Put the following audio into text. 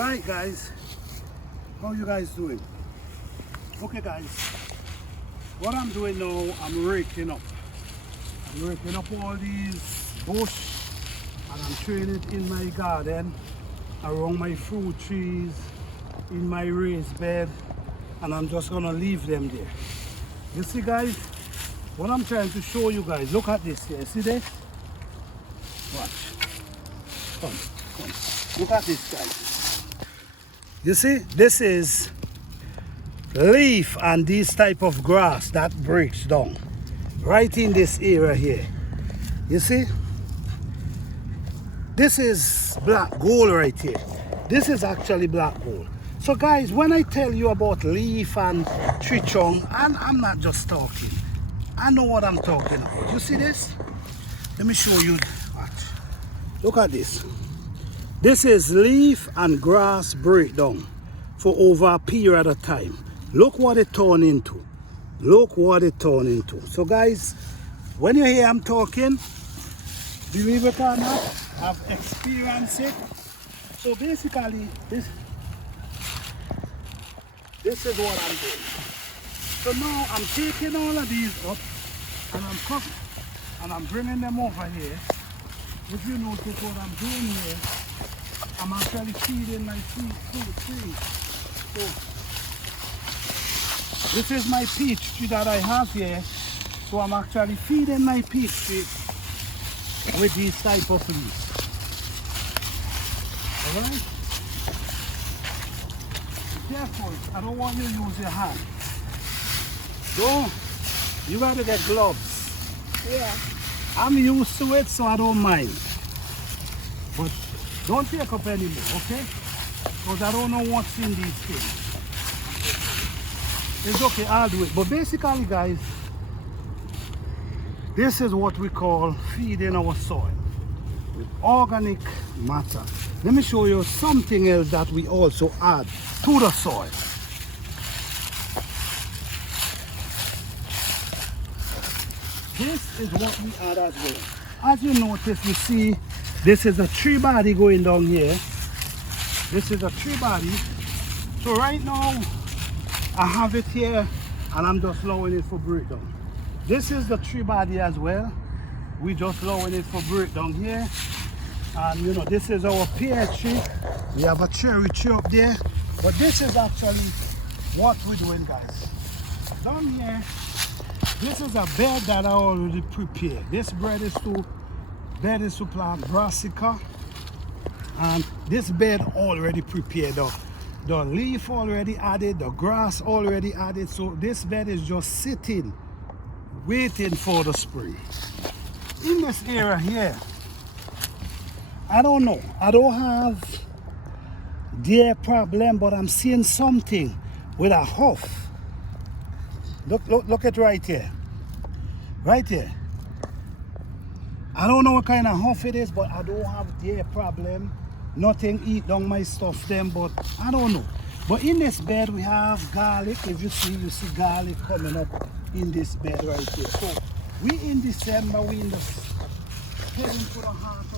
Right guys, how you guys doing? Okay guys, what I'm doing now, I'm raking up all these bush and I'm throwing it in my garden, around my fruit trees, in my raised bed, and I'm just gonna leave them there. You see guys, what I'm trying to show you guys, look at this here, see this? Watch. Come. Look at this guys. You see, this is leaf and this type of grass that breaks down right in this area here. You see, this is black gold right here. This is actually black gold. So guys, when I tell you about leaf and tree trunk, and I'm not just talking, I know what I'm talking about. You see this? Let me show you. Watch. Look at this. This is leaf and grass breakdown for over a period of time. Look what it turned into. Look what it turned into. So guys, when you hear I'm talking, believe it or not, I've experienced it. So basically, this is what I'm doing. So now I'm taking all of these up and I'm cooking and I'm bringing them over here. If you notice what I'm doing here, I'm actually feeding my fruit trees. So this is my peach tree that I have here. So I'm actually feeding my peach tree with these type of leaves. Alright? Be careful, I don't want you to use your hand. So you gotta get gloves. Yeah. I'm used to it, so I don't mind. But don't take up anymore, okay? Because I don't know what's in these things. It's okay, I'll do it. But basically, guys, this is what we call feeding our soil with organic matter. Let me show you something else that we also add to the soil. This is what we add as well. As you notice, you see, this is a tree body going down here. This is a tree body. So right now, I have it here and I'm just allowing it for breakdown. This is the tree body as well. We just allowing it for breakdown here. And you know, this is our pear tree. We have a cherry tree up there. But this is actually what we're doing, guys. Down here, this is a bed that I already prepared. This bed is to plant brassica, and this bed already prepared. The leaf already added, the grass already added. So this bed is just sitting, waiting for the spring. In this area here, I don't know. I don't have deer problem, but I'm seeing something with a hoof. Look at right here. Right here. I don't know what kind of hoof it is, but I don't have deer problem. Nothing eat down my stuff them, but I don't know. But in this bed we have garlic. If you see garlic coming up in this bed right here. So we in December, we in the heading to the heart